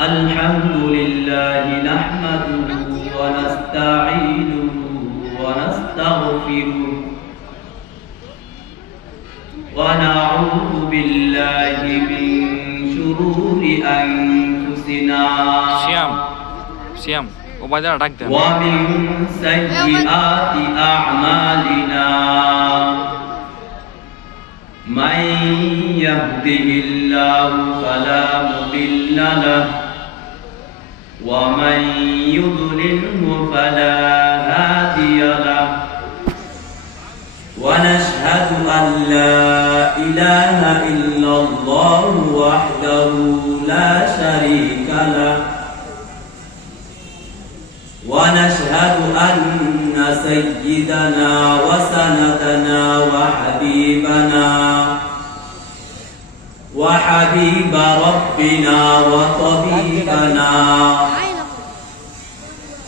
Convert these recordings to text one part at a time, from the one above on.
الحمد لله نحمده ونستعينه ونستغفره ونعوذ بالله من شرور أنفسنا শ্যাম ওবায়দা ডাক দেন ومن سيئات أعمالنا من يهده الله فلا مضل له ومن يضلله فلا هادي له ونشهد أن لا إله إلا الله وحده لا شريك له ونشهد أن سيدنا وسندنا وحبيب ربنا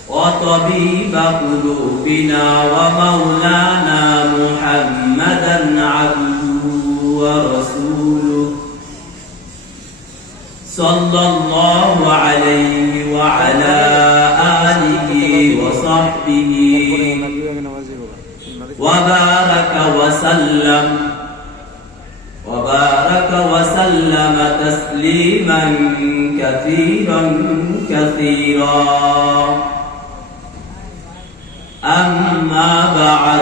وطبيب قلوبنا ومولانا محمدا عبده ورسوله صلى الله عليه وعلى آله وصحبه وبارك وسلم تسليما كثيرا أما بعد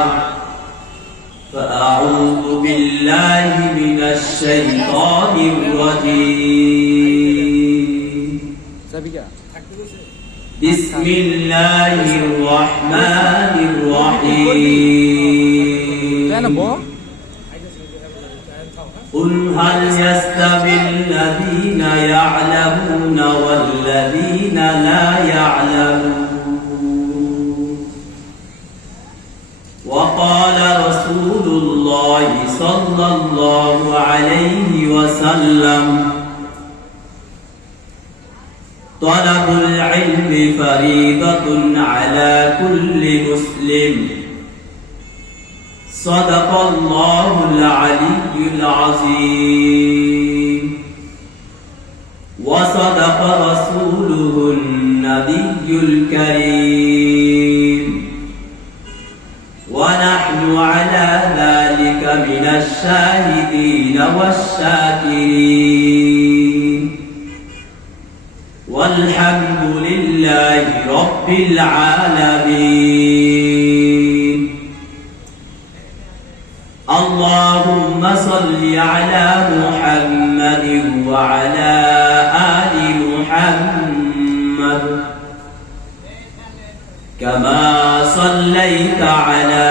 فأعوذ بالله من الشيطان الرجيم بسم الله الرحمن الرحيم قل هل يستوي الذين يعلمون والذين لا يعلمون وقال رسول الله صلى الله عليه وسلم طلب العلم فريضة على كل مسلم صدق الله العلي العظيم وصدق رسوله النبي الكريم ونحن على ذلك من الشاهدين والشاكرين والحمد لله رب العالمين اللهم صل على محمد وعلى آل محمد كما صليت على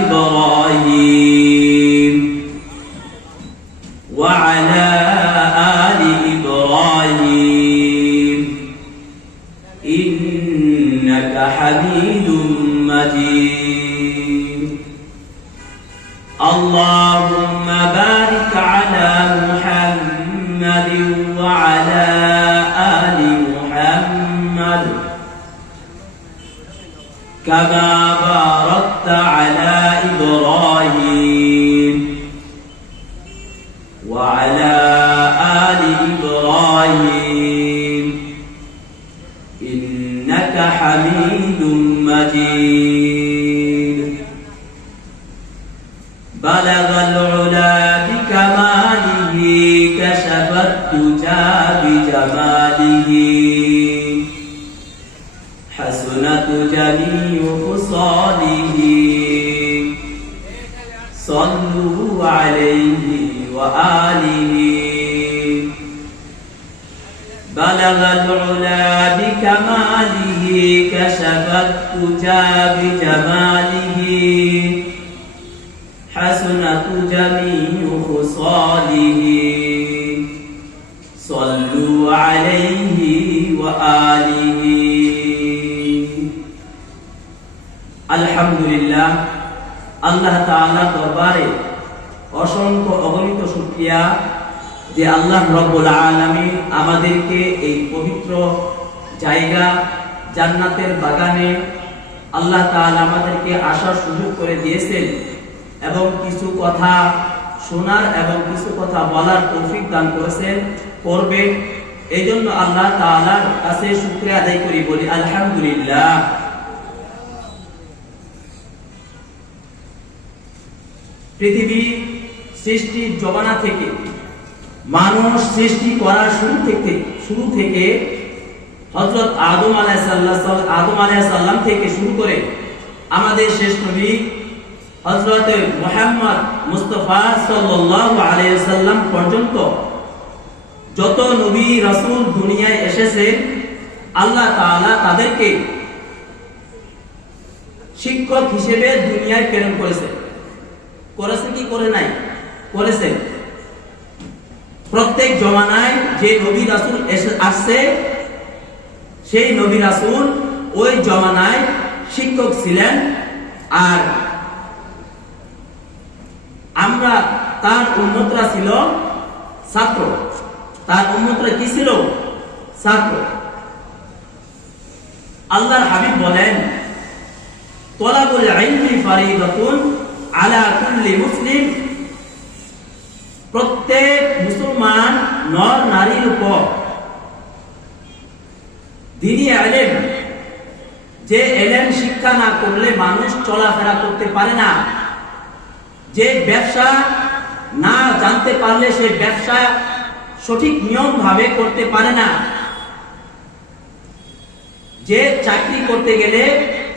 إبراهيم وعلى آل إبراهيم إنك حميد مجيد اللهم بارك على محمد وعلى آل محمد كما باركت على إبراهيم وعلى آل إبراهيم إنك حميد مجيد بلغ العلا بكماله كشف الدجى بجماله حسنت جميع خصاله صلوا عليه وآله بلغ العلا بكماله كشف الدجى بجماله حسنت جميع خصاله صلوا عليه وآله আলহামদুলিল্লাহ আল্লাহ তাআলা দরবারে অসংখ্য অগণিত শুকরিয়া যে আল্লাহ রব্বুল আলামিন আমাদেরকে এই পবিত্র জায়গা জান্নাতের বাগানে আল্লাহ তাআলা আমাদেরকে আসার সুযোগ করে দিয়েছেন এবং কিছু কথা শোনার এবং কিছু কথা বলার তৌফিক দান করেছেন করবে এই জন্য আল্লাহ তাআলার কাছে শুকরিয়া আদায় করি, বলি আলহামদুলিল্লাহ। পৃথিবী সৃষ্টির জমানা থেকে, মানুষ সৃষ্টি করার শুরু থেকে হযরত আদম আলাইহিস সালাম থেকে শুরু করে আমাদের শেষ নবী হযরত মুহাম্মদ মুস্তাফা সাল্লাল্লাহু আলাইহি ওয়াসাল্লাম পর্যন্ত যত নবী রাসূল দুনিয়ায় এসেছেন, আল্লাহ তাআলা তাদেরকে শিক্ষক হিসেবে দুনিয়ায় প্রেরণ করেছেন। করেছে কি করে নাই? করেছেন। প্রত্যেক জমানায় যে নবী রাসূল আসছে, সেই নবী রাসূল ওই জমানায় শিক্ষক ছিলেন, আর আমরা তার উম্মতরা ছিল ছাত্র। তার উম্মতরা কি ছিল? ছাত্র। আল্লাহর হাবিব বলেন, তলাবুল ইলমি ফারিদাতুন আলা কুল্লি মুসলিম, প্রত্যেক মুসলমান নর নারীর উপর দ্বীনি ইলম, যে ইলম শিক্ষা না করলে মানুষ চলাফেরা করতে পারে না, যে ব্যবসা না জানতে পারলে সে ব্যবসা সঠিক নিয়ম ভাবে করতে পারে না, যে চাকরি করতে গেলে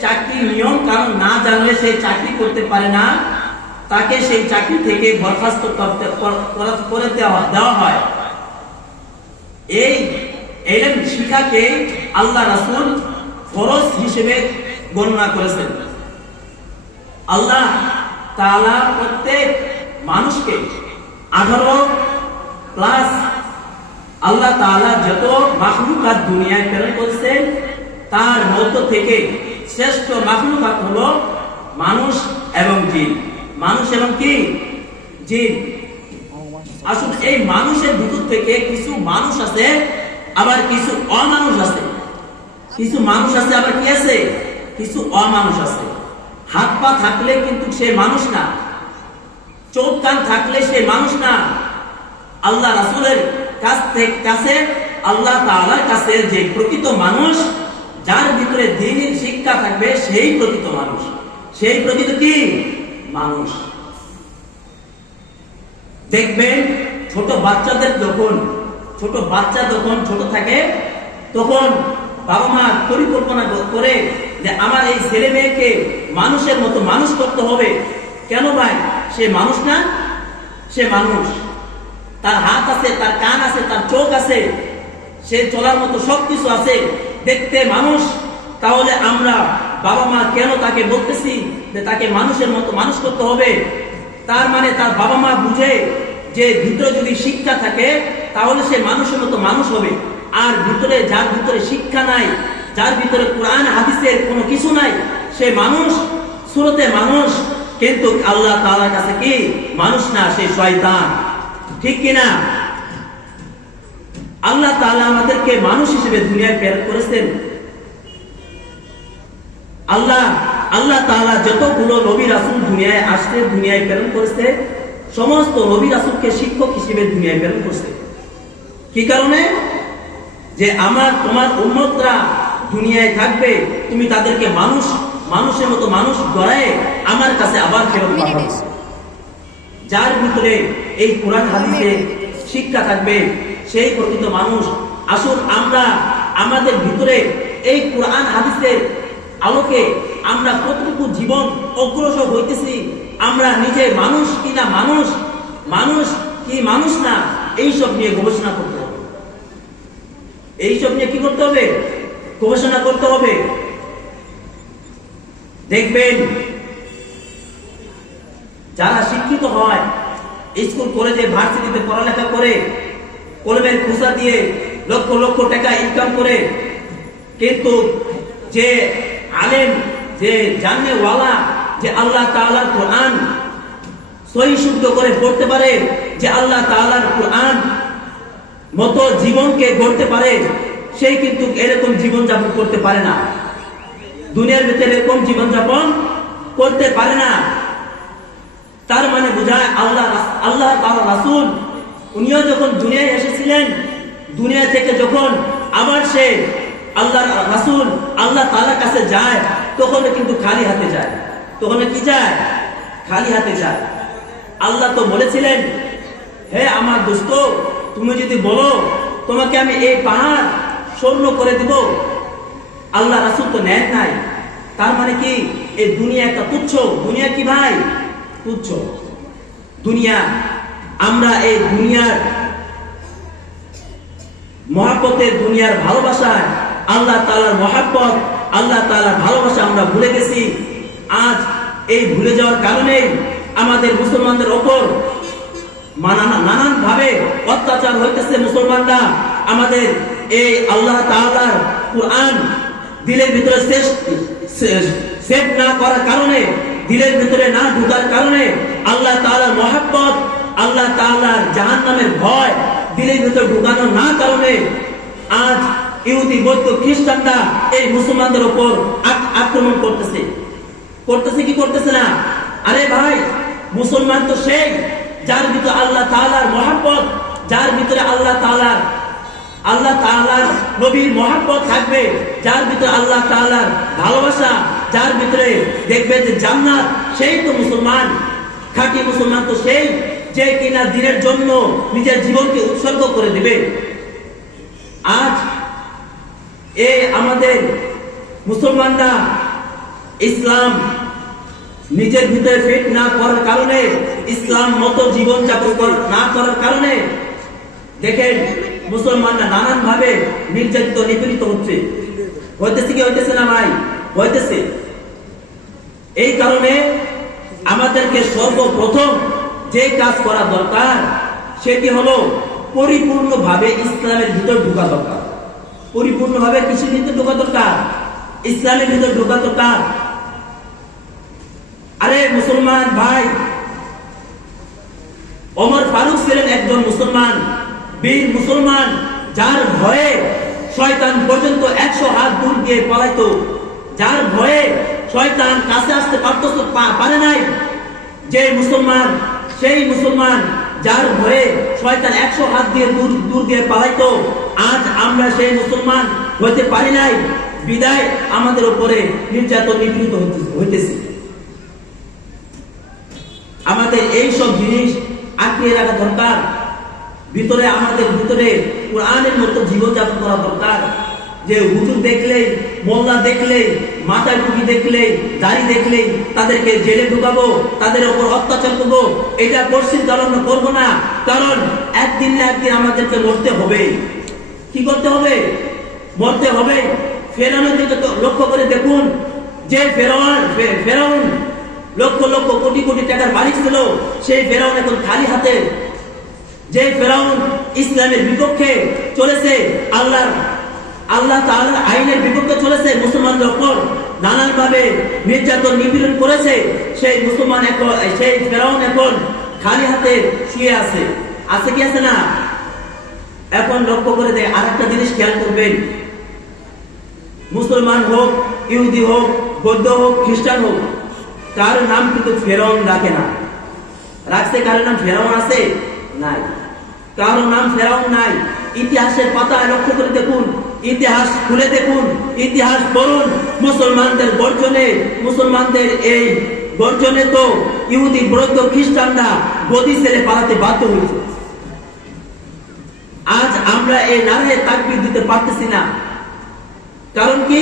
চাকরির নিয়ম কারণ না জানলে সে চাকরি করতে পারে না, তাকে সেই চাকরি থেকে বরখাস্ত করে দেওয়া হয়। এই ইলম শিক্ষাকে আল্লাহ রাসূল ফরজ হিসেবে গণনা করেছেন। আল্লাহ তাআলা প্রত্যেক মানুষকে 18+ আল্লাহ তাআলা যত মাখলুকাত দুনিয়ায় প্রেরণ করেছেন, তার মধ্য থেকে শ্রেষ্ঠ মাখলুকাত হলো মানুষ এবং জিন। মানুষ এবং কি? জিন। আসলে এই মানুষের ভিতর থেকে কিছু মানুষ আছে, আবার কিছু অমানুষ আছে। কিছু মানুষ আছে, আবার কি আছে? কিছু অমানুষ আছে। হাত পা থাকলে কিন্তু সে মানুষ না, চোখ কান থাকলে সে মানুষ না। আল্লাহ রাসূলের কাছে, আল্লাহ তাআলার কাছে যে প্রকৃত মানুষ, যার ভিতরে দ্বীনের শিক্ষা থাকবে, সেই প্রকৃত মানুষ, সেই প্রকৃত কি? মানুষ। দেখবেন ছোট বাচ্চাদের যখন ছোট থাকে, তখন বাবা মা পরিকল্পনা করে যে আমার এই ছেলে মেয়েকে মানুষের মতো মানুষ করতে হবে। কেন ভাই? সে মানুষ না? সে মানুষ। তার হাত আছে, তার কান আছে, তার চোখ আছে, সে চলার মতো সবকিছু আছে, দেখতে মানুষ। তাহলে আমরা বাবা মা কেন তাকে বলতেছি যে তাকে মানুষের মতো মানুষ করতে হবে? তার মানে তার বাবা মা বুঝে যে ভিতরে যদি শিক্ষা থাকে তাহলে সে মানুষের মতো মানুষ হবে। আর যার ভিতরে শিক্ষা নাই, যার ভিতরে কোরআন হাদিসের কোনো কিছু নাই, সে মানুষ, সুরতে মানুষ, কিন্তু আল্লাহ তাআলার কাছে কি? মানুষ না, সে শয়তান। ঠিক কিনা? আল্লাহ তাআলা আমাদেরকে মানুষ হিসেবে দুনিয়ায় প্রেরণ করেছেন। আল্লাহ তাআলা যতগুলো নবী রাসূল দুনিয়ায় আসছে, দুনিয়ায় প্রেরণ করেছে, সমস্ত নবী রাসূলকে শিক্ষক হিসেবে দুনিয়ায় প্রেরণ করেছে। কি কারণে? যে তোমার উম্মতরা দুনিয়ায় থাকবে, তুমি তাদেরকে মানুষের মতো মানুষ গড়ায় আমার কাছে আবার ফেরত পাঠাবে। যার ভিতরে এই কোরআন হাদিসের শিক্ষা থাকবে, সেই প্রকৃত মানুষ। আসুন আমরা আমাদের ভিতরে এই কোরআন হাদিসের আলোকে আমরা কতটুকু জীবন অগ্রসর হইতেছি, আমরা নিজে মানুষ কিনা, মানুষ কি মানুষ না, এইসব নিয়ে গবেষণা করতে হবে। এইসব নিয়ে কি করতে হবে? গবেষণা করতে হবে। দেখবেন যারা শিক্ষিত হয়, স্কুল কলেজে ভার্সিটিতে পড়ালেখা করে, কলমের খুচরা দিয়ে লক্ষ লক্ষ টাকা ইনকাম করে, কিন্তু যে আলেম, যে জানেওয়ালা, যে আল্লাহ তাআলার কোরআন সহি শুদ্ধ করে পড়তে পারে, যে আল্লাহ তাআলার কোরআন মতো জীবনকে গড়তে পারে, সেই কিন্তু এরকম জীবনযাপন করতে পারে না। দুনিয়ার ভিতরে এরকম জীবনযাপন করতে পারে না। তার মানে বোঝায় আল্লাহ তাআলা রাসূল উনিও যখন দুনিয়ায় এসেছিলেন, দুনিয়া থেকে যখন আবার সে আল্লাহর রাসূল আল্লাহ তাআলার কাছে যায়, তখন কিন্তু খালি হাতে যায়। তখন কি যায়? খালি হাতে যায়। আল্লাহ তো বলেছিলেন, হে আমার দোস্ত, তুমি যদি বলো তোমাকে আমি এই পাহাড় স্বর্ণ করে দিব, আল্লাহ রাসূল তো নেন নাই। তার মানে কি এই দুনিয়া একটা তুচ্ছ। দুনিয়া কি ভাই? তুচ্ছ দুনিয়া। আমরা এই দুনিয়ার মহাব্বতে, দুনিয়ার ভালোবাসায় আল্লাহ তাআলার মহাব্বত, আল্লাহ তাআলার ভালোবাসা আমরা ভুলে গেছি। আজ এই ভুলে যাওয়ার কারণে আমাদের মুসলমানদের ওপর নানান ভাবে অত্যাচার হইতেছে। মুসলমানরা আমাদের এই আল্লাহ তাআলার কুরআন দিলের ভিতরে সেট না করার কারণে, দিলের ভিতরে না ঢোকার কারণে, আল্লাহ তাআলার মহাব্বত, আল্লাহ তাআলার জাহান্নামের ভয় দিলের ভিতরে ঢোকানো না কারণে আজ ইহুদি, বৌদ্ধ, খ্রিস্টানরা এই মুসলমানদের উপর আক্রমণ করতেছে। কি করতেছে না? আরে ভাই, মুসলমান তো সেই যার ভিতরে আল্লাহ তাআলার মহাব্বত, যার ভিতরে আল্লাহ তাআলার নবীর মহাব্বত থাকবে, যার ভিতরে আল্লাহ তাআলার ভালোবাসা, যার ভিতরে দেখবে যে জান্নাত, সেই তো মুসলমান। খাঁটি মুসলমান তো সেই যে কিনা দ্বীনের জন্য নিজের জীবনকে উৎসর্গ করে দেবে। আজ এই আমাদের মুসলমানরা ইসলাম নিজের ভিতরে ফিট না করার কারণে, ইসলাম মতো জীবন যাপন না করার কারণে দেখেন মুসলমানরা নানান ভাবে নির্যাতিত, নিপীড়িত হচ্ছে। হইতেছে কি হইতেছে না ভাই? হইতেছে। এই কারণে আমাদেরকে সর্বপ্রথম যে কাজ করা দরকার সেটি হলো পরিপূর্ণভাবে ইসলামের ভিতর ঢোকা দরকার। পরিপূর্ণভাবে কিসের ভিতর ঢোকা দরকার? ইসলামের ভিতর ঢোকা দরকার। আরে মুসলমান ভাই, ওমর ফারুক ছিলেন একজন মুসলমান, বীর মুসলমান, যার ভয়ে শয়তান পর্যন্ত 100 হাত দূর দিয়ে পলাইতো, যার ভয়ে শয়তান কাছে আসতে পারে নাই। যে মুসলমান, সেই মুসলমান যার ভয়ে শয়তান 100 হাত দিয়ে দূর দিয়ে পালাইতো। আজ আমরা সেই মুসলমান হইতে পারি নাই, বিদায় আমাদের উপরে নির্যাতন, নিপীড়িত হইতেছে। আমাদের এই সব জিনিস আঁকিয়ে রাখা দরকার। ভিতরে আমাদের ভিতরে কোরআনের মতো জীবনযাপন করা দরকার। যে হুজুর দেখলেই, মোল্লা দেখলেই, মাথায় টুপি দেখলেই, দাড়ি দেখলেই তাদেরকে জেলে ঢুকাবো, তাদের উপর অত্যাচার করবো, এটা পশ্চিম কারণ করবো না। কারণ একদিন না একদিন আমাদেরকে মরতে হবে। কি করতে হবে? মরতে হবে। ফেরাউনের দিকে লক্ষ্য করে দেখুন, যে ফেরাউন লক্ষ লক্ষ কোটি কোটি টাকার মালিক ছিল, সেই ফেরাউন এখন খালি হাতে। যে ফেরাউন ইসলামের বিপক্ষে চলেছে, আল্লাহ তাআলার আইনের বিপক্ষে চলেছে, মুসলমানদের উপর নানান ভাবে নির্যাতন, নিপীড়ন করেছে, সেই মুসলমান এখন, সেই ফেরাউন এখন খালি হাতে শুয়ে আছে। আছে কি আছে না? এখন লক্ষ্য করে দেয় আরেকটা জিনিস খেয়াল করবেন, মুসলমান হোক, ইহুদি হোক, বৌদ্ধ হোক, খ্রিস্টান হোক, কার নাম কিন্তু ফেরাউন রাখে না। রাখছে কারোর নাম ফেরাউন আছে? নাই, কারোর নাম ফেরাউন নাই। ইতিহাসের পাতায় লক্ষ্য করে দেখুন, ইতিহাস খুলে দেখুন, ইতিহাস পড়ুন। মুসলমানদের গর্জনে, মুসলমানদের এই গর্জনে তো ইহুদি, বৌদ্ধ, খ্রিস্টানরা গদি ছেড়ে পালাতে বাধ্য হয়েছে। আজ আমরা এই নারায়ে তাকবীর দিতে পারতেছি না। কারণ কি?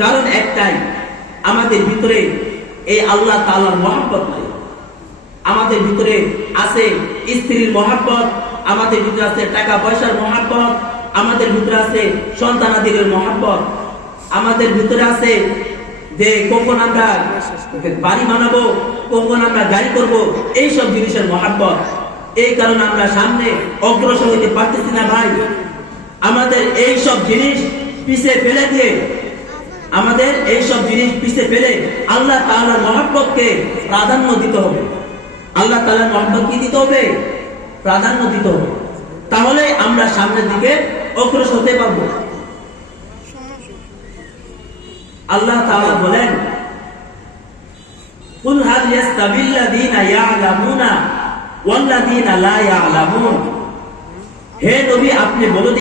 কারণ একটাই, আমাদের ভিতরে এই আল্লাহ তাআলার মহব্বত নাই। আমাদের ভিতরে আছে স্ত্রীর মহব্বত, আমাদের ভিতরে আছে টাকা পয়সার মহব্বত, আমাদের ভিতরে আছে সন্তানাদির মহব্বত, আমাদের ভিতরে আছে যে কখন আমরা বাড়ি বানাবো, কখন আমরা গাড়ি করব, এইসব জিনিসের মহব্বত। এই কারণে আমরা সামনে অগ্রসর হইতে পারতেছি না ভাই। আমাদের এই সব জিনিস পিছে ফেলে দিয়ে, আমাদের এই সব জিনিস পিছে ফেলে আল্লাহ তাআলার মহব্বতকে প্রাধান্য দিতে হবে। আল্লাহ তাআলার মহব্বত কি দিতে হবে? প্রাধান্য দিতে হবে। তাহলে আমরা সামনের দিকে অগ্রসর হতে পারবো। আল্লাহ তাআলা বলেন, কুল হাল ইয়াস্তাবিল্লাযীনা ইয়া'লামুনা ওয়াল্লাযীনা লা ইয়া'লামুন। হে নবী আপনি বলে দিন